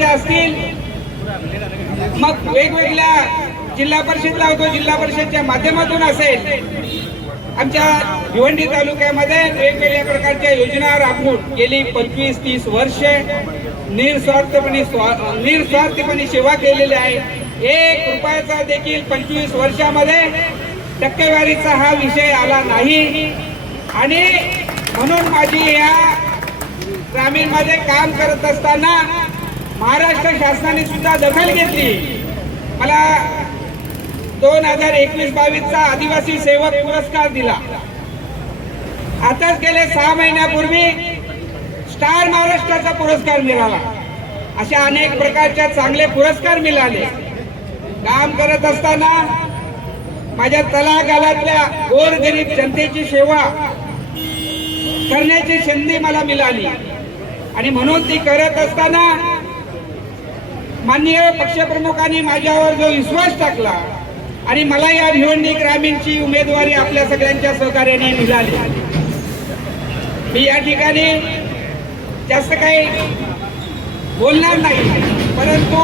असतील मग वेगवेगळ्या जिल्हा परिषदला होतो जिल्हा परिषदच्या माध्यमातून असेल. आमच्या भिवंडी तालुक्यामध्ये वेगवेगळ्या प्रकारच्या योजना राबवून गेली पंचवीस तीस वर्षे निस्वार्थपणे निस्वार्थपणे सेवा केलेली आहे. एक रुपयाचा देखील पंचवीस वर्षामध्ये टक्केवारीचा हा विषय आला नाही. आणि म्हणून माझी या ग्रामीणमध्ये काम करत असताना महाराष्ट्र शासनाने सुद्धा दखल घेतली. मला दोन हजार एकवीस बावीसचा आदिवासी सेवक पुरस्कार दिला. आताच गेले सहा महिन्यापूर्वी स्टार महाराष्ट्राचा पुरस्कार मिळाला. अशा अनेक प्रकारच्या चांगले पुरस्कार मिळाले. काम करत असताना माझ्या तलागालातल्या गोरगरीब जनतेची सेवा करण्याची संधी मला मिळाली. आणि म्हणून ती करत असताना माननीय पक्षप्रमुखांनी माझ्यावर जो विश्वास टाकला आणि मला या भिवंडी ग्रामीणची उमेदवारी आपल्या सगळ्यांच्या सहकार्याने मिळाली. मी या ठिकाणी जास्त काही बोलणार नाही परंतु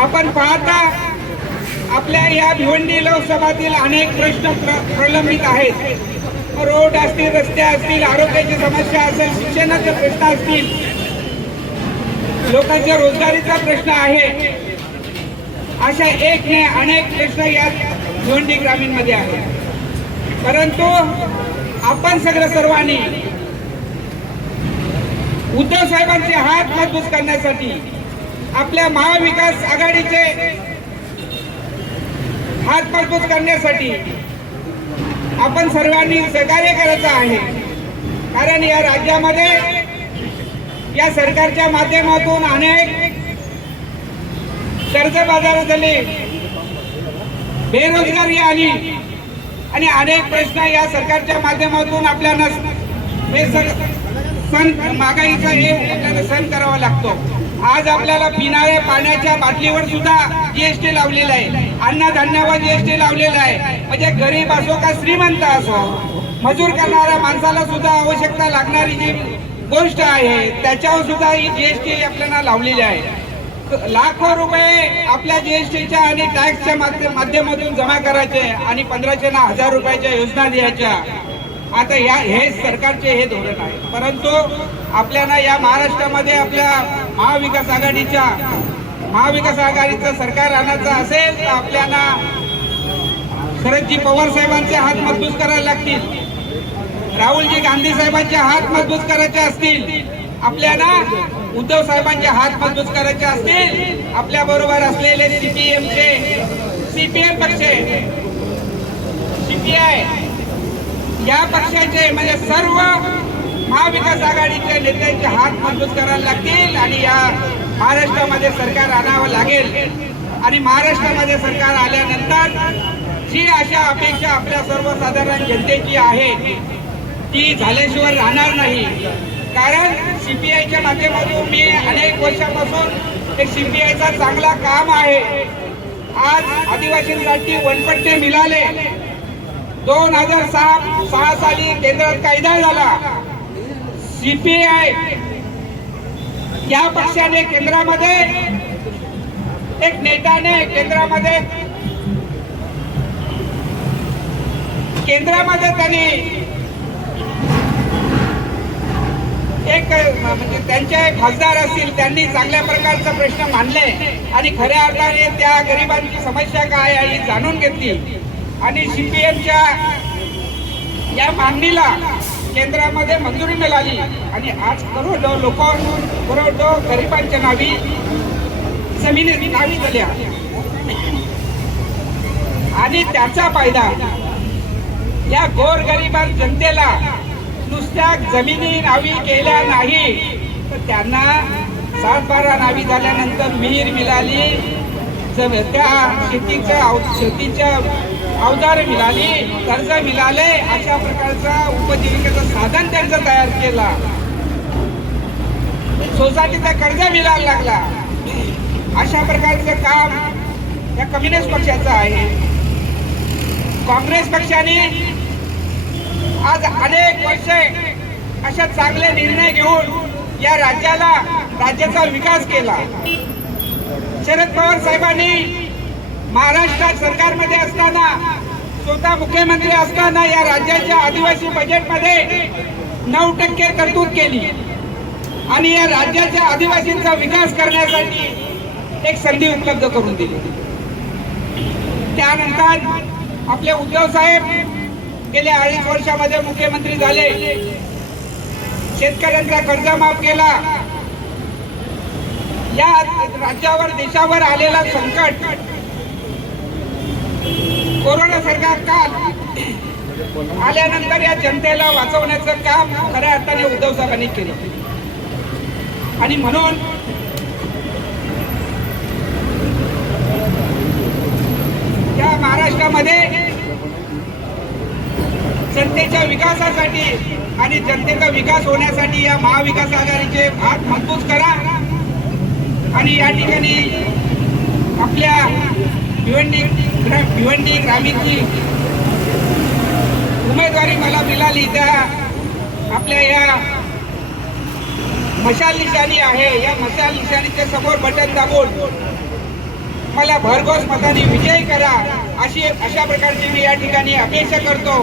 आपण पाहता आपल्या या भिवंडी लोकसभातील अनेक प्रश्न प्र- प्रलंबित आहेत. रोड असतील रस्ते असतील आरोग्याची समस्या असेल शिक्षणाचे प्रश्न असतील लोकांच्या रोजगारीचा प्रश्न आहे. अशा एक ने अनेक प्रश्न या भिवंडी ग्रामीणमध्ये आहेत. परंतु आपण सगळं सर्वांनी उद्धव साहेबांचे हात मजबूत करण्यासाठी आपल्या महाविकास आघाडीचे हात मजबूत करण्यासाठी आपण सर्वांनी सहकार्य करायचं आहे. कारण या राज्यामध्ये या सरकारच्या माध्यमातून अनेक कर्ज बाजार झाले बेरोजगारी आली आणि अनेक प्रश्न या सरकारच्या माध्यमातून आपल्याला हे सण महागाईचा हे आपल्याला सण करावा लागतो. आज आपल्याला पिणाऱ्या पाण्याच्या बाटलीवर सुद्धा जीएसटी लावलेला आहे. अन्नधान्यावर जीएसटी लावलेला आहे. म्हणजे गरीब असो का श्रीमंत असो मजूर करणाऱ्या माणसाला सुद्धा आवश्यकता लागणारी जी गोष्ट आहे त्याच्यावर सुद्धा ही जीएसटी आपल्याला लावलेली आहे. लाखो रुपये आपल्या जीएसटीच्या आणि टॅक्सच्या माध्यमातून जमा करायचे आणि पंधराशे ना हजार रुपयाच्या योजना द्यायच्या. आता या हे सरकारचे हे धोरण आहे. परंतु आपल्याला या महाराष्ट्रामध्ये आपल्या महाविकास आघाडीच्या महाविकास आघाडीचं सरकार आणायचं असेल तर आपल्याला शरदजी पवार साहेबांचे हात मजबूत करायला लागतील. राहुलजी गांधी साहेबांचे हात मजबूत करायचे असतील आपल्याला उद्धव साहेबांचे हात मजबूत करायचे असतील आपल्या बरोबर असलेले सीपीएमचे सीपीएम पक्ष सीपीआय या पक्षाचे म्हणजे सर्व महाविकास आघाडीच्या नेत्यांचे हात मजबूत करायला लागतील आणि या महाराष्ट्रामध्ये सरकार आणावं लागेल. आणि महाराष्ट्रामध्ये सरकार आल्यानंतर जी अशा अपेक्षा आपल्या सर्वसाधारण जनतेची आहे ती झाल्याशिवाय राहणार नाही. कारण सीपीआयच्या माध्यमातून मी अनेक वर्षापासून एक सीपीआयचा चांगला काम आहे. आज आदिवासींसाठी वनपट्टे मिळाले. दोन हजार सहा सहा साली केंद्रात कायदा झाला. सीपीआय या पक्षाने केंद्रामध्ये एक नेत्याने केंद्रामध्ये केंद्रामध्ये त्यांनी एक म्हणजे त्यांचे खासदार असतील त्यांनी चांगल्या प्रकारचा प्रश्न मांडले. आणि खऱ्या अर्थाने त्या गरिबांची समस्या काय आहे ही जाणून घेतली. आणि सीपीएमच्या या मागणीला केंद्रामध्ये मंजुरी मिळाली. आणि आज करोडो लोकांवरून करोडो गरिबांच्या नावी जमिनी नावी झाल्या आणि त्याचा फायदा या गोरगरिबां जनतेला नुसत्या जमिनी नावी केल्या नाही तर त्यांना सात बारा नावी झाल्यानंतर विहीर मिळाली त्या शेतीच्या अव- शेतीच्या अवजार मिळाली कर्ज मिळाले अशा प्रकारचा उपजीविकेचं साधन त्यांचं तयार केला. सोसायटीचा कर्ज मिळायला लागला. अशा प्रकारचं काम या कम्युनिस्ट पक्षाचं आहे. काँग्रेस पक्षाने आज अनेक वर्षे अशा चांगले निर्णय घेऊन या राज्याला राज्याचा विकास केला. शरद पवार साहेबांनी महाराष्ट्रात सरकारमध्ये असताना स्वतः मुख्यमंत्री असताना या राज्याच्या आदिवासी बजेटमध्ये नऊ टक्के तरतूद केली. आणि या राज्याच्या आदिवासींचा विकास करण्यासाठी एक संधी उपलब्ध करून दिली. त्यानंतर आपले उद्धव साहेब गेल्या अडीच वर्षामध्ये मुख्यमंत्री झाले. शेतकऱ्यांचा कर्ज माफ केला. या राज्यावर देशावर आलेला संकट. कोरोना सारखा काल आल्यानंतर या जनतेला वाचवण्याचं काम खऱ्या अर्थाने उद्धव साहेबांनी केलं. आणि म्हणून या महाराष्ट्रामध्ये जनतेच्या विकासासाठी आणि जनतेचा विकास होण्यासाठी या महाविकास आघाडीचे हात मजबूत करा. आणि या ठिकाणी आपल्या भिवंडी भिवंडी ग्रामीणची उमेदवारी मला मिळाली. त्या आपल्या या मशाल निशाणी आहे. या मशाल निशाणीच्या समोर बटन दाबून मला भरघोस मताने विजय करा. अशी अशा प्रकारची मी या ठिकाणी अपेक्षा करतो.